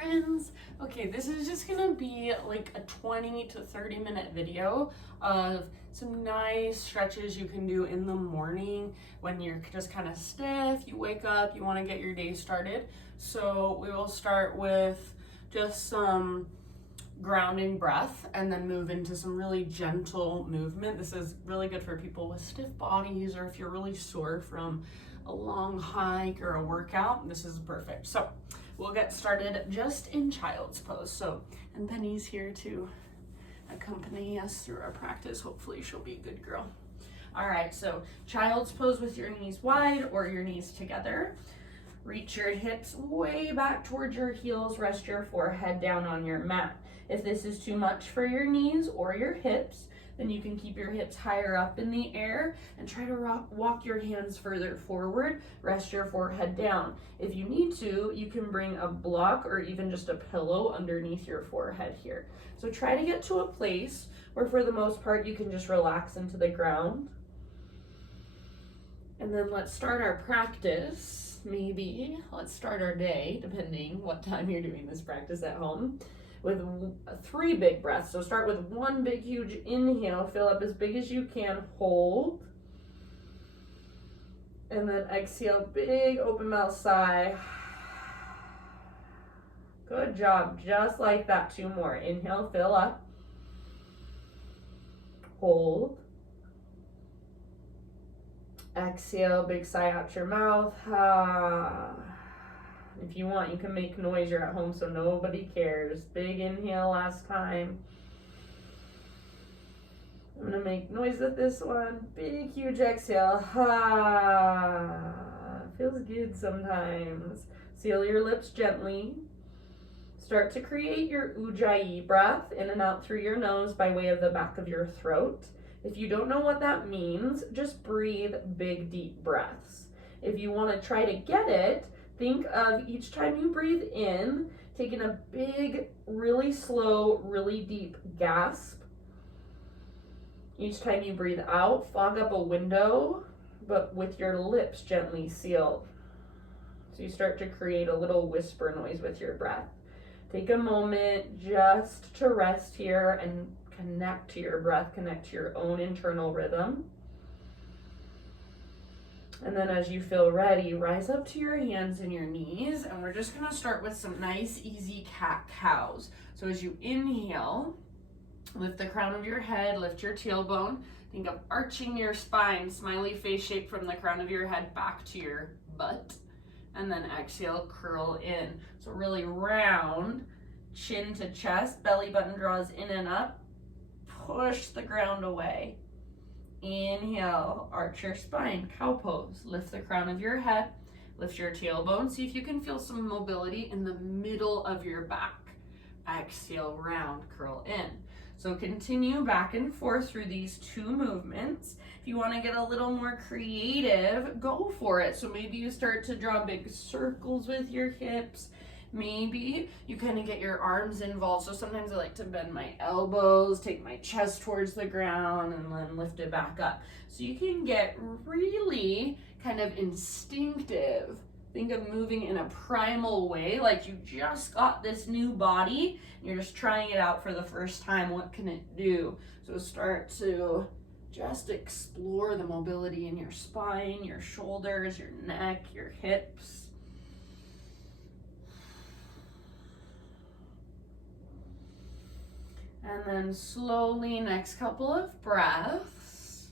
friends. Okay, this is just gonna be like a 20 to 30 minute video of some nice stretches you can do in the morning when you're just kind of stiff, you wake up, you want to get your day started. So we will start with just some grounding breath and then move into some really gentle movement. This is really good for people with stiff bodies, or if you're really sore from a long hike or a workout, this is perfect. So we'll get started just in child's pose. So, and Penny's here to accompany us through our practice. Hopefully she'll be a good girl. All right, so child's pose with your knees wide or your knees together. Reach your hips way back towards your heels. Rest your forehead down on your mat. If this is too much for your knees or your hips, then you can keep your hips higher up in the air and try to walk your hands further forward. Rest your forehead down. If you need to, you can bring a block or even just a pillow underneath your forehead here. So try to get to a place where for the most part you can just relax into the ground. And then let's start our practice. Maybe let's start our day, depending what time you're doing this practice at home, with 3 big breaths. So start with 1 big huge inhale, fill up as big as you can, hold, and then exhale, big open mouth sigh. Good job, just like that. 2 more. Inhale, fill up, hold, exhale, big sigh out your mouth. If you want, you can make noise. You're at home, so nobody cares. Big inhale last time. I'm gonna make noise with this one. Big, huge exhale. Feels good sometimes. Seal your lips gently. Start to create your ujjayi breath in and out through your nose by way of the back of your throat. If you don't know what that means, just breathe big, deep breaths. If you want to try to get it, think of each time you breathe in, taking a big, really slow, really deep gasp. Each time you breathe out, fog up a window, but with your lips gently sealed. So you start to create a little whisper noise with your breath. Take a moment just to rest here and connect to your breath, connect to your own internal rhythm. And then as you feel ready, rise up to your hands and your knees, and we're just gonna start with some nice, easy cat-cows. So as you inhale, lift the crown of your head, lift your tailbone. Think of arching your spine, smiley face shape from the crown of your head back to your butt. And then exhale, curl in. So really round, chin to chest, belly button draws in and up. Push the ground away. Inhale, arch your spine, cow pose. Lift the crown of your head, lift your tailbone. See if you can feel some mobility in the middle of your back. Exhale, round, curl in. So continue back and forth through these 2 movements. If you want to get a little more creative, go for it. So maybe you start to draw big circles with your hips. Maybe you kind of get your arms involved. So sometimes I like to bend my elbows, take my chest towards the ground, and then lift it back up. So you can get really kind of instinctive. Think of moving in a primal way, like you just got this new body, and you're just trying it out for the first time. What can it do? So start to just explore the mobility in your spine, your shoulders, your neck, your hips. And then slowly, next couple of breaths,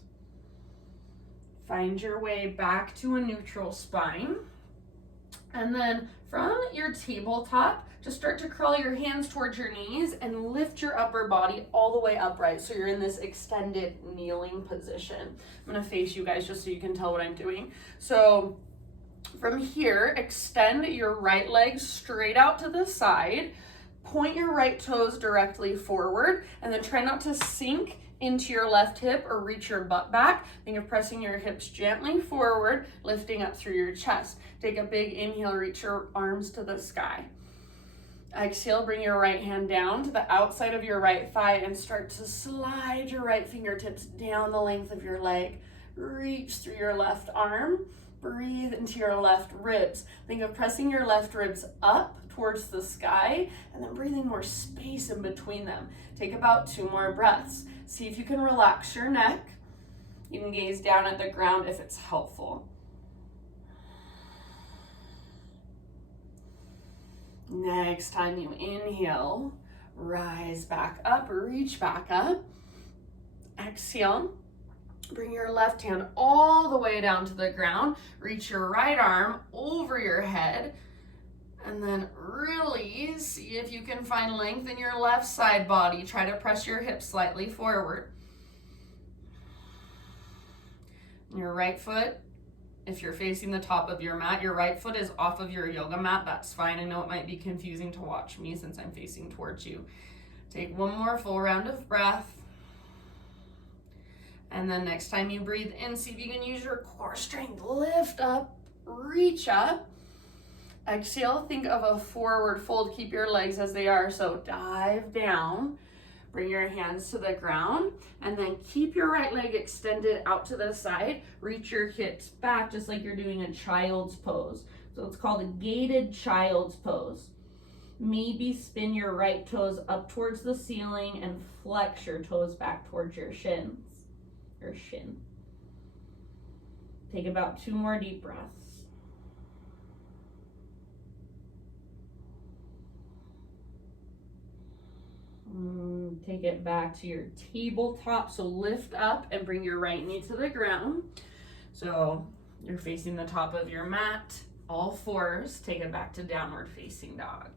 find your way back to a neutral spine. And then from your tabletop, just start to curl your hands towards your knees and lift your upper body all the way upright. So you're in this extended kneeling position. I'm gonna face you guys just so you can tell what I'm doing. So from here, extend your right leg straight out to the side. Point your right toes directly forward, and then try not to sink into your left hip or reach your butt back. Think of pressing your hips gently forward, lifting up through your chest. Take a big inhale, reach your arms to the sky. Exhale, bring your right hand down to the outside of your right thigh and start to slide your right fingertips down the length of your leg. Reach through your left arm Breathe into your left ribs. Think of pressing your left ribs up towards the sky and then breathing more space in between them. Take about 2 more breaths. See if you can relax your neck. You can gaze down at the ground if it's helpful. Next time you inhale, rise back up, reach back up. Exhale. Bring your left hand all the way down to the ground. Reach your right arm over your head. And then release. See if you can find length in your left side body. Try to press your hips slightly forward. Your right foot, if you're facing the top of your mat, your right foot is off of your yoga mat. That's fine. I know it might be confusing to watch me since I'm facing towards you. Take one more full round of breath. And then next time you breathe in, see if you can use your core strength. Lift up, reach up. Exhale, think of a forward fold. Keep your legs as they are. So dive down, bring your hands to the ground, and then keep your right leg extended out to the side. Reach your hips back just like you're doing a child's pose. So it's called a gated child's pose. Maybe spin your right toes up towards the ceiling and flex your toes back towards your shins. Or shin. Take about 2 more deep breaths. Take it back to your tabletop. So lift up and bring your right knee to the ground. So you're facing the top of your mat, all fours. Take it back to downward facing dog.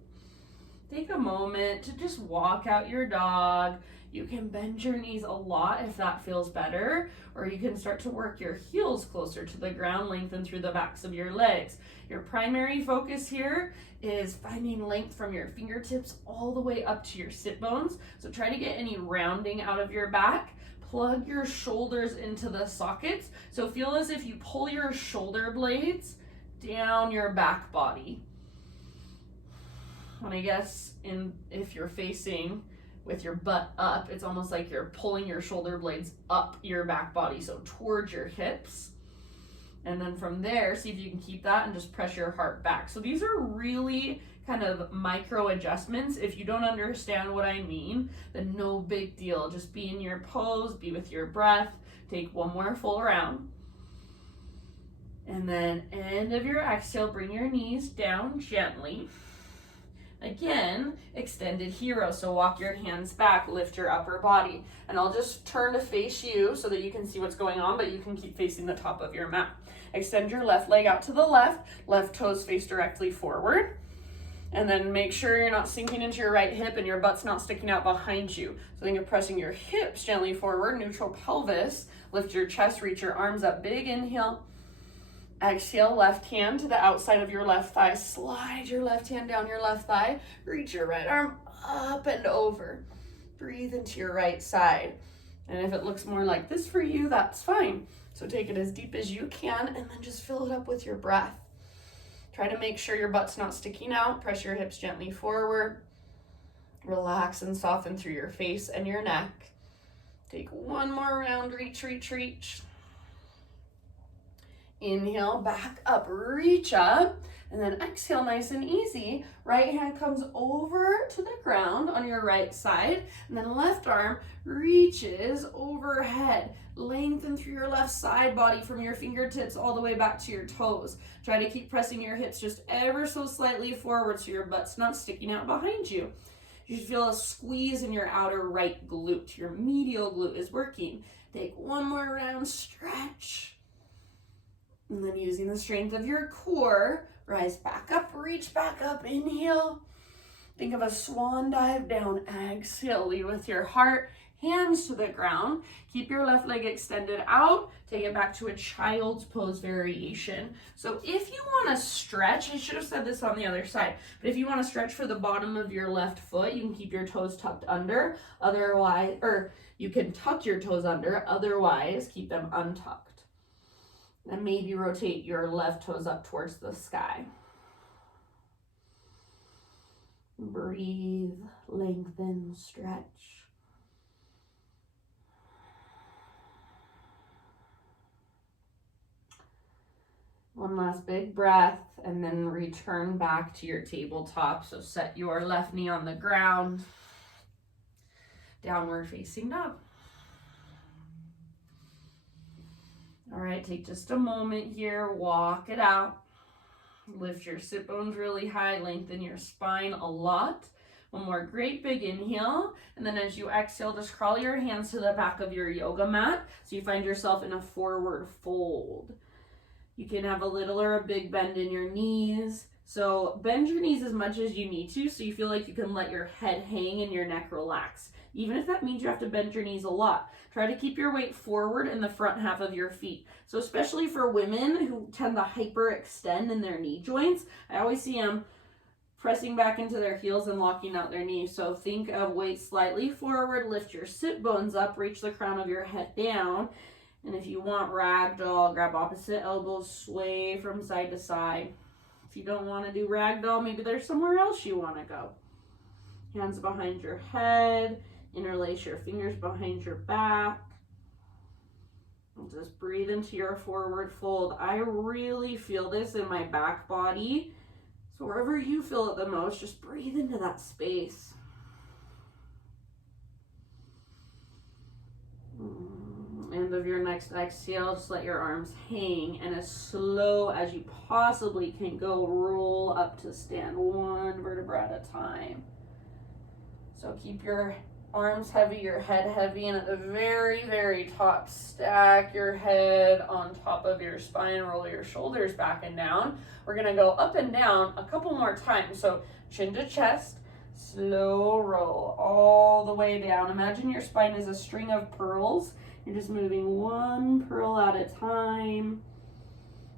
Take a moment to just walk out your dog. You can bend your knees a lot if that feels better, or you can start to work your heels closer to the ground, lengthen through the backs of your legs. Your primary focus here is finding length from your fingertips all the way up to your sit bones. So try to get any rounding out of your back. Plug your shoulders into the sockets. So feel as if you pull your shoulder blades down your back body. And I guess if you're facing with your butt up, it's almost like you're pulling your shoulder blades up your back body, so towards your hips. And then from there, see if you can keep that and just press your heart back. So these are really kind of micro adjustments. If you don't understand what I mean, then no big deal. Just be in your pose, be with your breath. Take 1 more full round. And then end of your exhale, bring your knees down gently. Again, extended hero. So walk your hands back, lift your upper body. And I'll just turn to face you so that you can see what's going on, but you can keep facing the top of your mat. Extend your left leg out to the left toes face directly forward. And then make sure you're not sinking into your right hip and your butt's not sticking out behind you. So think of pressing your hips gently forward, neutral pelvis. Lift your chest, reach your arms up, big inhale. Exhale, left hand to the outside of your left thigh. Slide your left hand down your left thigh. Reach your right arm up and over. Breathe into your right side. And if it looks more like this for you, that's fine. So take it as deep as you can and then just fill it up with your breath. Try to make sure your butt's not sticking out. Press your hips gently forward. Relax and soften through your face and your neck. Take 1 more round. Reach, reach, reach. Inhale, back up, reach up, and then exhale nice and easy. Right hand comes over to the ground on your right side, and then left arm reaches overhead. Lengthen through your left side body from your fingertips all the way back to your toes. Try to keep pressing your hips just ever so slightly forward so your butt's not sticking out behind you. You should feel a squeeze in your outer right glute. Your medial glute is working. Take 1 more round, stretch. And then using the strength of your core, rise back up, reach back up, inhale. Think of a swan dive down, exhale, lead with your heart, hands to the ground. Keep your left leg extended out, take it back to a child's pose variation. So if you wanna stretch, I should have said this on the other side, but if you wanna stretch for the bottom of your left foot, you can keep your toes tucked under, otherwise, or you can tuck your toes under, otherwise keep them untucked. And maybe rotate your left toes up towards the sky. Breathe, lengthen, stretch. One last big breath, and then return back to your tabletop. So set your left knee on the ground, downward facing dog. All right, take just a moment here, walk it out. Lift your sit bones really high, lengthen your spine a lot. One more great big inhale, and then as you exhale, just crawl your hands to the back of your yoga mat so you find yourself in a forward fold. You can have a little or a big bend in your knees. So bend your knees as much as you need to so you feel like you can let your head hang and your neck relax. Even if that means you have to bend your knees a lot. Try to keep your weight forward in the front half of your feet. So especially for women who tend to hyperextend in their knee joints, I always see them pressing back into their heels and locking out their knees. So think of weight slightly forward, lift your sit bones up, reach the crown of your head down. And if you want ragdoll, grab opposite elbows, sway from side to side. If you don't want to do ragdoll, maybe there's somewhere else you want to go. Hands behind your head, interlace your fingers behind your back. And just breathe into your forward fold. I really feel this in my back body. So wherever you feel it the most, just breathe into that space. End of your next exhale, just let your arms hang, and as slow as you possibly can go, roll up to stand, one vertebra at a time. So keep your arms heavy, your head heavy, and at the very, very top, stack your head on top of your spine, roll your shoulders back and down. We're gonna go up and down a couple more times. So chin to chest, slow roll all the way down. Imagine your spine is a string of pearls. You're just moving one pearl at a time.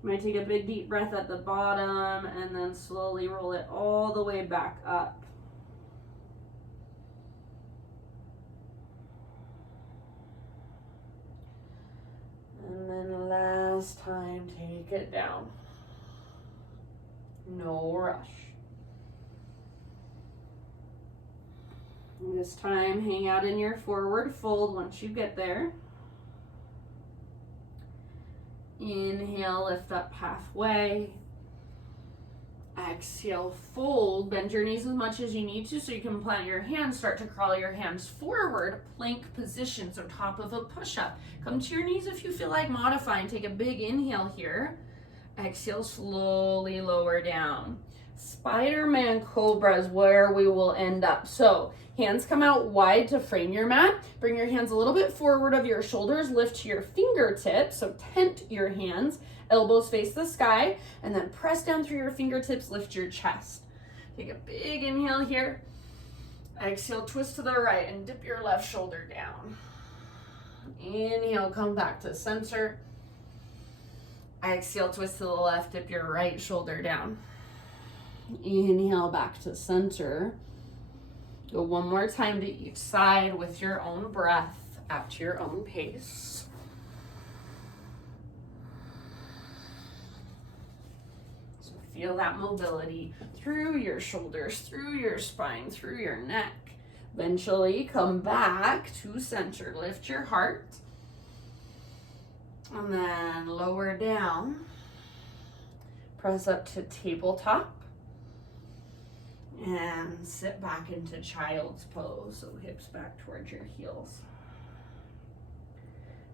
You might take a big deep breath at the bottom and then slowly roll it all the way back up. And then last time, take it down. No rush. And this time, hang out in your forward fold once you get there. Inhale, lift up halfway. Exhale, fold. Bend your knees as much as you need to so you can plant your hands. Start to crawl your hands forward. Plank position, so top of a push-up. Come to your knees if you feel like modifying. Take a big inhale here. Exhale, slowly lower down. Spider-Man Cobra is where we will end up. So hands come out wide to frame your mat. Bring your hands a little bit forward of your shoulders. Lift to your fingertips, so tent your hands. Elbows face the sky, and then press down through your fingertips, lift your chest. Take a big inhale here. Exhale, twist to the right and dip your left shoulder down. Inhale, come back to center. Exhale, twist to the left, dip your right shoulder down. Inhale, back to center. Go one more time to each side with your own breath at your own pace. So feel that mobility through your shoulders, through your spine, through your neck. Eventually come back to center. Lift your heart. And then lower down. Press up to tabletop. And sit back into child's pose, so hips back towards your heels.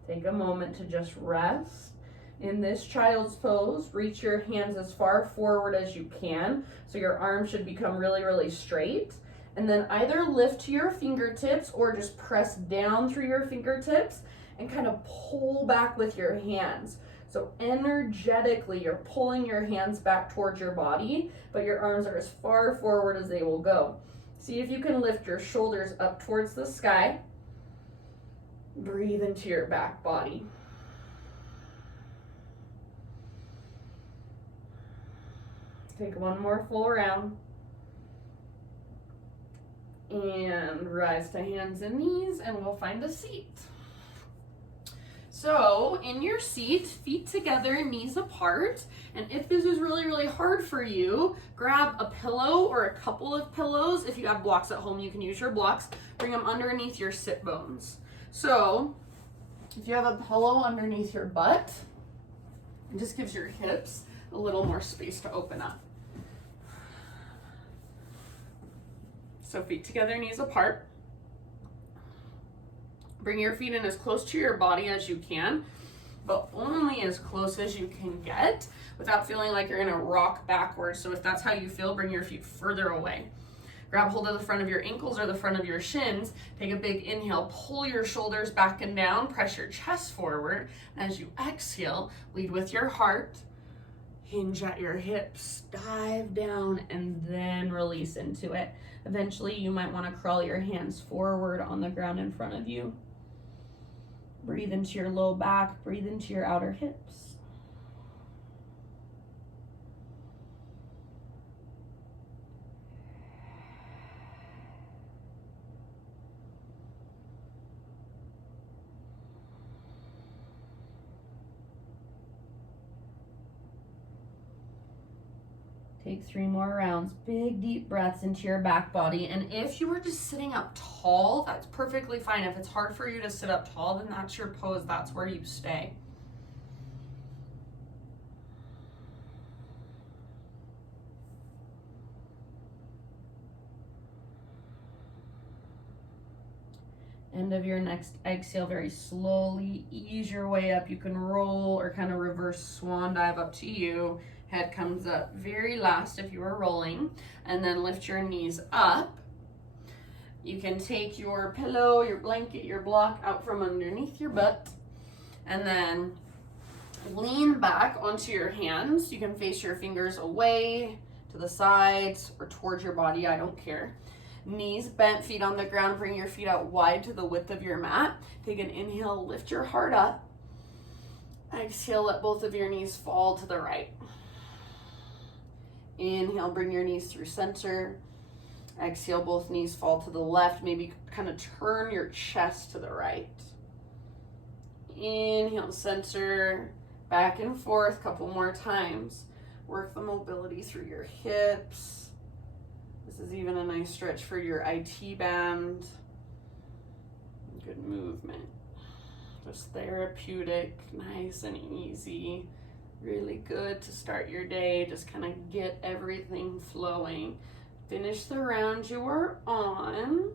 Take a moment to just rest. In this child's pose, reach your hands as far forward as you can, so your arms should become really, really straight. And then either lift to your fingertips or just press down through your fingertips and kind of pull back with your hands. So energetically, you're pulling your hands back towards your body, but your arms are as far forward as they will go. See if you can lift your shoulders up towards the sky. Breathe into your back body. Take one more full round. And rise to hands and knees, and we'll find a seat. So in your seat, feet together, knees apart. And if this is really, really hard for you, grab a pillow or a couple of pillows. If you have blocks at home, you can use your blocks. Bring them underneath your sit bones. So if you have a pillow underneath your butt, it just gives your hips a little more space to open up. So feet together, knees apart. Bring your feet in as close to your body as you can, but only as close as you can get without feeling like you're gonna rock backwards. So if that's how you feel, bring your feet further away. Grab hold of the front of your ankles or the front of your shins. Take a big inhale, pull your shoulders back and down, press your chest forward. And as you exhale, lead with your heart, hinge at your hips, dive down, and then release into it. Eventually, you might want to crawl your hands forward on the ground in front of you. Breathe into your low back, breathe into your outer hips. Take 3 more rounds. Big, deep breaths into your back body. And if you were just sitting up tall, that's perfectly fine. If it's hard for you to sit up tall, then that's your pose. That's where you stay. End of your next exhale, very slowly ease your way up. You can roll or kind of reverse swan dive, up to you. Head comes up very last if you are rolling, and then lift your knees up. You can take your pillow, your blanket, your block out from underneath your butt, and then lean back onto your hands. You can face your fingers away, to the sides, or towards your body, I don't care. Knees bent, feet on the ground. Bring your feet out wide to the width of your mat. Take an inhale, lift your heart up. Exhale, let both of your knees fall to the right. Inhale, bring your knees through center. Exhale, both knees fall to the left. Maybe kind of turn your chest to the right. Inhale, center, back and forth, couple more times. Work the mobility through your hips. This is even a nice stretch for your IT band. Good movement. Just therapeutic, nice and easy. Really good to start your day. Just kind of get everything flowing. Finish the round you were on.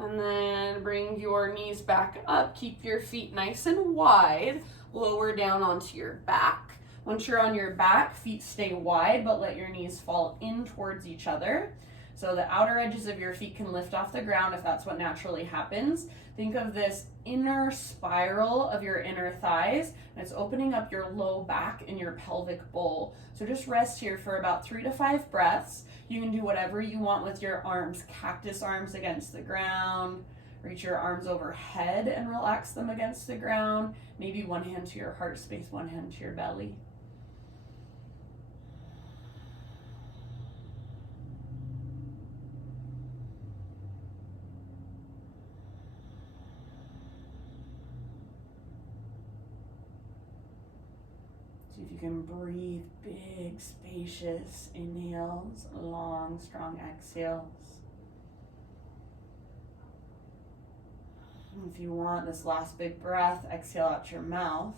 And then bring your knees back up. Keep your feet nice and wide. Lower down onto your back. Once you're on your back, feet stay wide, but let your knees fall in towards each other. So the outer edges of your feet can lift off the ground if that's what naturally happens. Think of this inner spiral of your inner thighs, and it's opening up your low back and your pelvic bowl. So just rest here for about 3 to 5 breaths. You can do whatever you want with your arms, cactus arms against the ground. Reach your arms overhead and relax them against the ground. Maybe one hand to your heart space, one hand to your belly. See if you can breathe big, spacious inhales, long, strong exhales. If you want this last big breath, exhale out your mouth.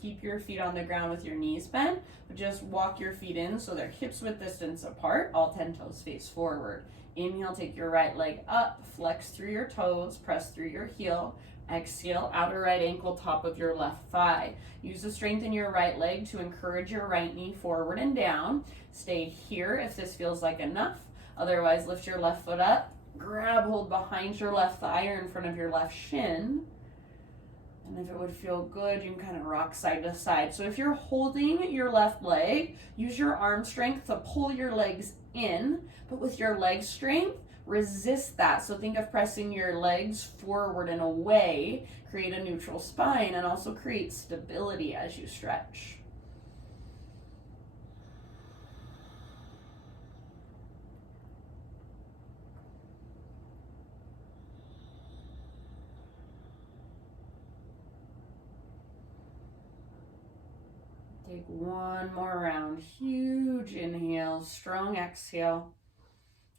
Keep your feet on the ground with your knees bent, but just walk your feet in so they're hips width distance apart, all 10 toes face forward. Inhale, take your right leg up, flex through your toes, press through your heel. Exhale, outer right ankle, top of your left thigh. Use the strength in your right leg to encourage your right knee forward and down. Stay here if this feels like enough. Otherwise, lift your left foot up, grab hold behind your left thigh or in front of your left shin. And if it would feel good, you can kind of rock side to side. So if you're holding your left leg, use your arm strength to pull your legs in, but with your leg strength, resist that. So think of pressing your legs forward and away, create a neutral spine, and also create stability as you stretch. Take one more round. Huge inhale, strong exhale.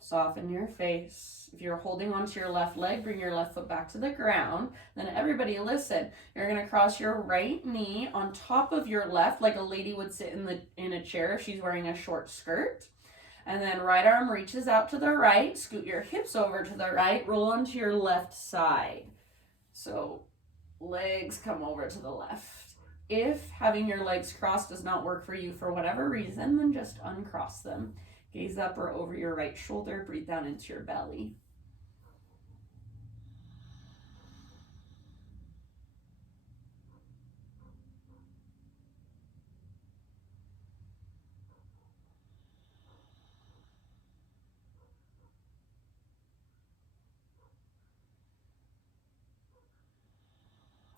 Soften your face. If you're holding onto your left leg, bring your left foot back to the ground. Then everybody listen. You're going to cross your right knee on top of your left like a lady would sit in a chair if she's wearing a short skirt. And then right arm reaches out to the right. Scoot your hips over to the right. Roll onto your left side. So legs come over to the left. If having your legs crossed does not work for you for whatever reason, then just uncross them. Gaze up or over your right shoulder. Breathe down into your belly.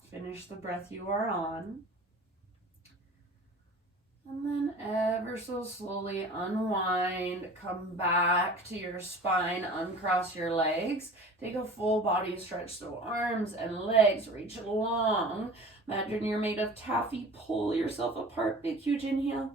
Finish the breath you are on. And then ever so slowly unwind, come back to your spine, uncross your legs. Take a full body stretch, so arms and legs reach long. Imagine you're made of taffy. Pull yourself apart, big huge inhale.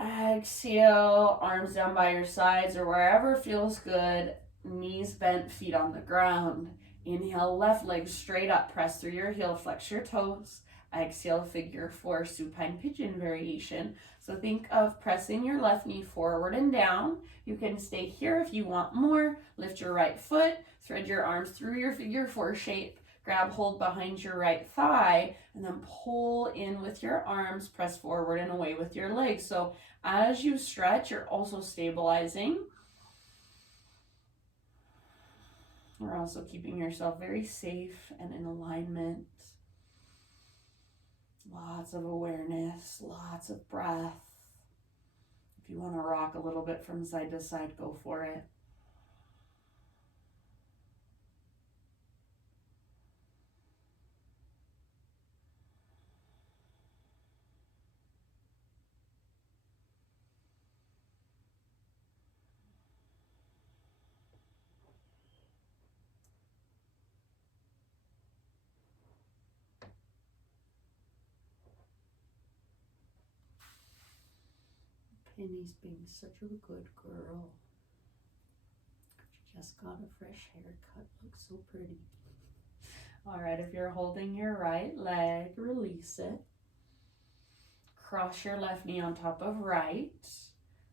Exhale, arms down by your sides or wherever feels good. Knees bent, feet on the ground. Inhale, left leg straight up, press through your heel, flex your toes. Exhale, figure four, supine pigeon variation. So think of pressing your left knee forward and down. You can stay here if you want more. Lift your right foot, thread your arms through your figure four shape. Grab hold behind your right thigh and then pull in with your arms, press forward and away with your legs. So as you stretch, you're also stabilizing. You're also keeping yourself very safe and in alignment. Lots of awareness, lots of breath. If you want to rock a little bit from side to side, go for it. Penny's being such a good girl. She just got a fresh haircut. Looks so pretty. All right, if you're holding your right leg, release it. Cross your left knee on top of right.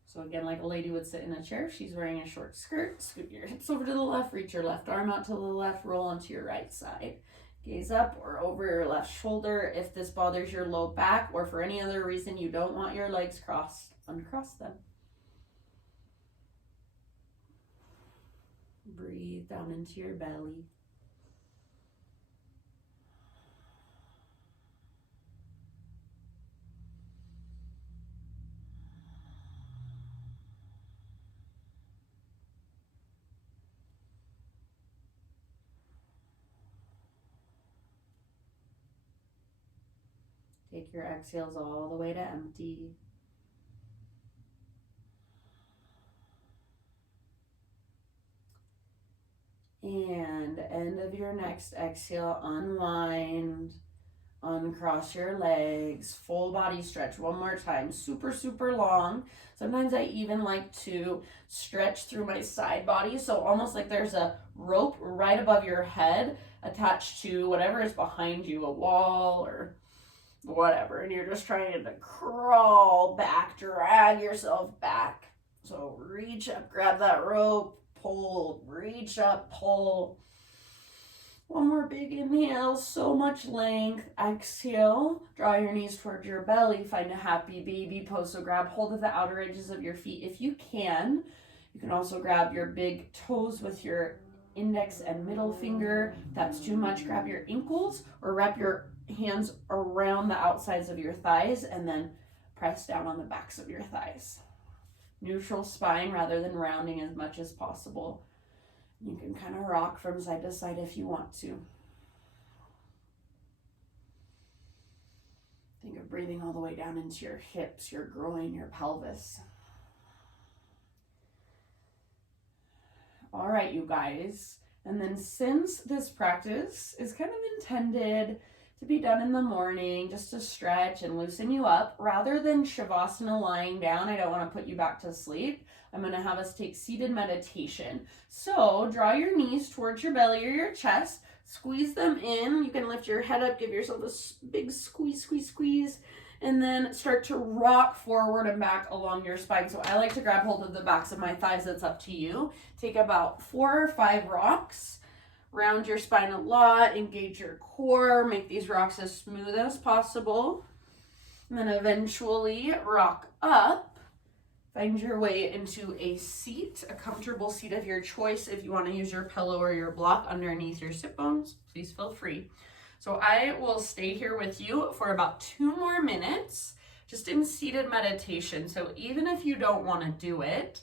So again, like a lady would sit in a chair, if she's wearing a short skirt. Scoot your hips over to the left, reach your left arm out to the left, roll onto your right side. Gaze up or over your left shoulder. If this bothers your low back or for any other reason you don't want your legs crossed, uncross them. Breathe down into your belly. Take your exhales all the way to empty. And end of your next exhale, unwind, uncross your legs, full body stretch one more time, super, super long. Sometimes I even like to stretch through my side body, so almost like there's a rope right above your head attached to whatever is behind you, a wall or whatever, and you're just trying to crawl back, drag yourself back. So reach up, grab that rope, pull, reach up, pull. One more big inhale, so much length. Exhale, draw your knees towards your belly, find a happy baby pose. So grab hold of the outer edges of your feet if you can. You can also grab your big toes with your index and middle finger. If that's too much, grab your ankles or wrap your hands around the outsides of your thighs and then press down on the backs of your thighs. Neutral spine rather than rounding as much as possible. You can kind of rock from side to side if you want to. Think of breathing all the way down into your hips, your groin, your pelvis. All right, you guys. And then since this practice is kind of intended to be done in the morning, just to stretch and loosen you up. Rather than Shavasana lying down, I don't want to put you back to sleep. I'm going to have us take seated meditation. So draw your knees towards your belly or your chest, squeeze them in. You can lift your head up, give yourself a big squeeze, squeeze, squeeze, and then start to rock forward and back along your spine. So I like to grab hold of the backs of my thighs. That's up to you. Take about 4 or 5 rocks. Round your spine a lot, engage your core, make these rocks as smooth as possible. And then eventually rock up. Find your way into a seat, a comfortable seat of your choice. If you want to use your pillow or your block underneath your sit bones, please feel free. So I will stay here with you for about 2 more minutes, just in seated meditation. So even if you don't want to do it,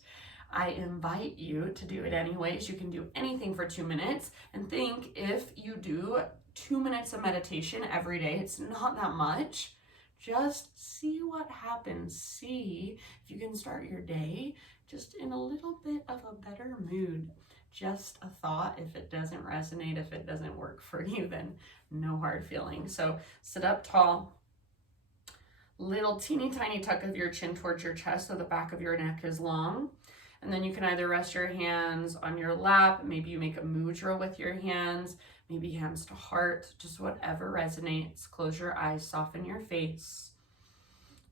I invite you to do it anyways. You can do anything for 2 minutes, and think if you do 2 minutes of meditation every day, it's not that much. Just see what happens. See if you can start your day just in a little bit of a better mood. Just a thought. If it doesn't resonate, if it doesn't work for you, then no hard feelings. So sit up tall. Little teeny tiny tuck of your chin towards your chest so the back of your neck is long. And then you can either rest your hands on your lap, maybe you make a mudra with your hands, maybe hands to heart, just whatever resonates. Close your eyes, soften your face.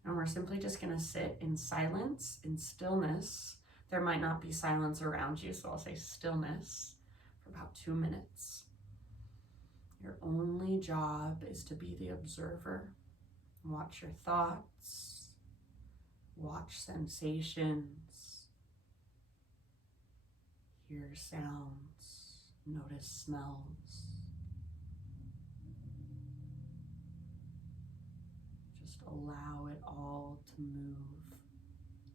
And we're simply just gonna sit in silence, in stillness. There might not be silence around you, so I'll say stillness for about 2 minutes. Your only job is to be the observer. Watch your thoughts, watch sensations, hear sounds, notice smells. Just allow it all to move,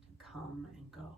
to come and go.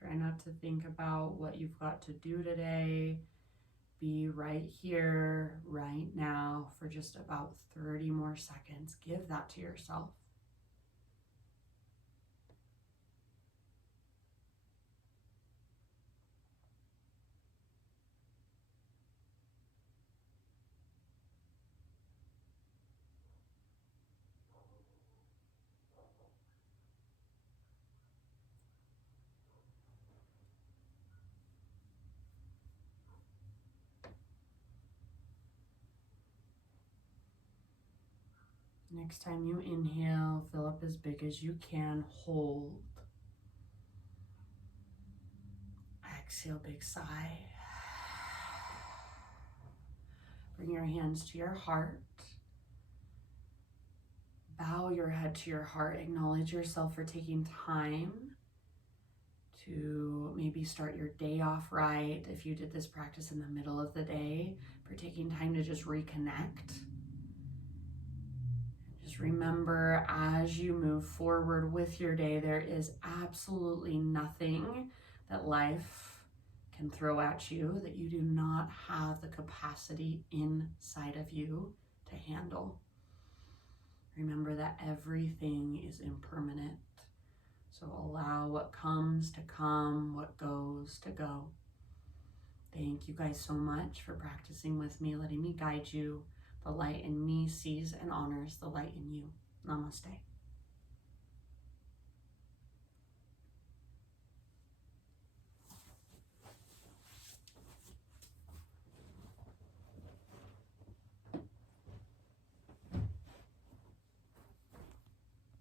Try not to think about what you've got to do today. Be right here, right now, for just about 30 more seconds. Give that to yourself. Next time you inhale, fill up as big as you can, hold. Exhale, big sigh. Bring your hands to your heart. Bow your head to your heart. Acknowledge yourself for taking time to maybe start your day off right. If you did this practice in the middle of the day, for taking time to just reconnect. Just remember, as you move forward with your day, there is absolutely nothing that life can throw at you that you do not have the capacity inside of you to handle. Remember that everything is impermanent. So allow what comes to come, what goes to go. Thank you guys so much for practicing with me, letting me guide you. The light in me sees and honors the light in you. Namaste.